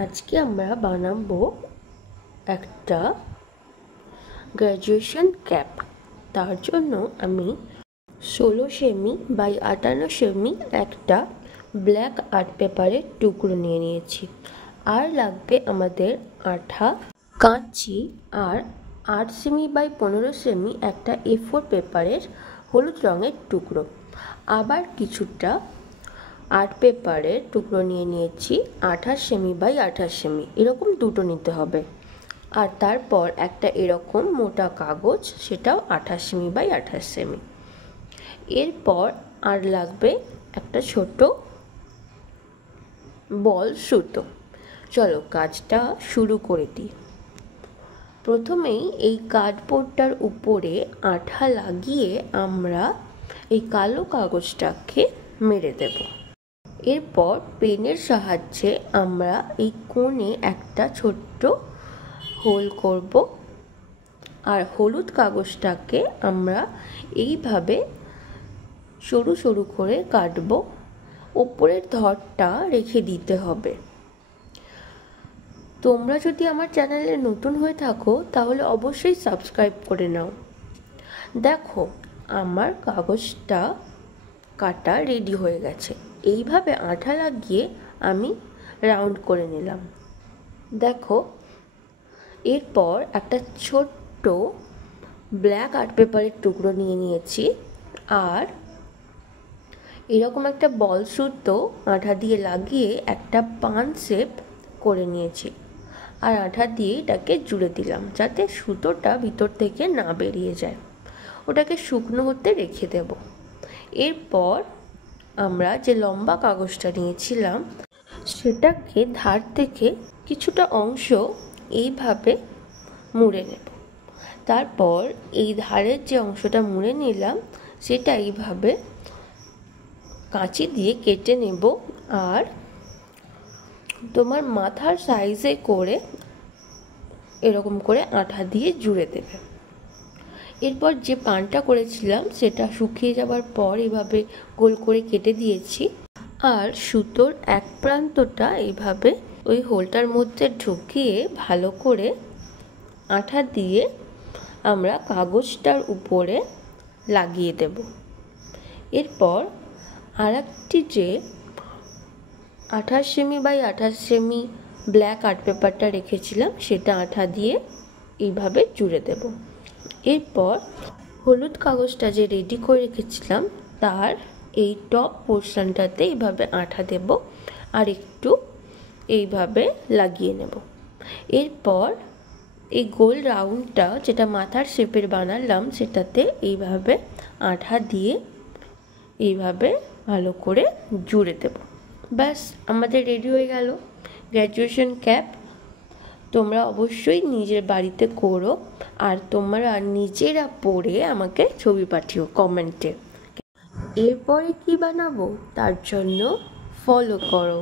আজকে আমরা বানাবো একটা গ্র্যাজুয়েশন ক্যাপ। তার জন্য আমি 16 সেমি বাই 58 সেমি একটা ব্ল্যাক আর্ট পেপারের টুকরো নিয়ে নিয়েছি। আর লাগবে আমাদের আঠা, কাঁচি আর 8 সেমি বাই 15 সেমি একটা A4 পেপারের হলুদ রঙের টুকরো। আবার কিছুটা আর্ট পেপারের টুকরো নিয়ে নিয়েছি 28 সেমি বাই 28 সেমি, এরকম দুটো নিতে হবে। আর তারপর একটা এরকম মোটা কাগজ, সেটাও 28 সেমি বাই 28 সেমি। এরপর আর লাগবে একটা ছোট বল সুতো। চলো কাজটা শুরু করে দিই। প্রথমেই এই কার্ডবোর্ডটার উপরে আঠা লাগিয়ে আমরা এই কালো কাগজটাকে মেরে দেব। এরপর পেনের সাহায্যে আমরা এই কোণে একটা ছোট্ট হোল করব আর হলুদ কাগজটাকে আমরা এইভাবে সরু সরু করে কাটব। ওপরের ধরটা রেখে দিতে হবে। তোমরা যদি আমার চ্যানেলে নতুন হয়ে থাকো তাহলে অবশ্যই সাবস্ক্রাইব করে নাও। দেখো আমার কাগজটা কাটা রেডি হয়ে গেছে। এইভাবে আঠা লাগিয়ে আমি রাউন্ড করে নিলাম। দেখো এরপর একটা ছোট্ট ব্ল্যাক আর্ট পেপারের টুকরো নিয়ে নিয়েছি আর এরকম একটা বল সুতো আঠা দিয়ে লাগিয়ে একটা পান শেপ করে নিয়েছি আর আঠা দিয়ে এটাকে জুড়ে দিলাম যাতে সুতোটা ভিতর থেকে না বেরিয়ে যায়। ওটাকে শুকনো হতে রেখে দেব। এরপর আমরা যে লম্বা কাগজটা নিয়েছিলাম সেটাকে ধার থেকে কিছুটা অংশ এইভাবে মুড়ে নেব। তারপর এই ধারের যে অংশটা মুড়ে নিলাম সেটা এইভাবে কাঁচি দিয়ে কেটে নেব আর তোমার মাথার সাইজে করে এরকম করে আঠা দিয়ে জুড়ে দেবে। এরপর যে পানটা করেছিলাম সেটা শুকিয়ে যাবার পর এভাবে গোল করে কেটে দিয়েছি আর সুতোর এক প্রান্তটা এইভাবে ওই হোলটার মধ্যে ঢুকিয়ে ভালো করে আঠা দিয়ে আমরা কাগজটার উপরে লাগিয়ে দেব। এরপর আর একটি যে 28 সেমি বাই 28 সেমি ব্ল্যাক আর্ট পেপারটা রেখেছিলাম সেটা আঠা দিয়ে এইভাবে জুড়ে দেব। এরপর হলুদ কাগজটা যে রেডি করে রেখেছিলাম তার এই টপ পোর্শনটাতে এইভাবে আঠা দেব আর একটু এইভাবে লাগিয়ে নেব। এরপর এই গোল রাউন্ডটা যেটা মাথার শেপের বানালাম সেটাতে এইভাবে আঠা দিয়ে এইভাবে ভালো করে জুড়ে দেব। ব্যাস আমাদের রেডি হয়ে গেল গ্র্যাজুয়েশন ক্যাপ। তোমরা অবশ্যই নিজের বাড়িতে করো আর তোমরা নিজেরা পড়ে আমাকে ছবি পাঠিও কমেন্টে। এরপরে কি বানাবো তার জন্য ফলো করো।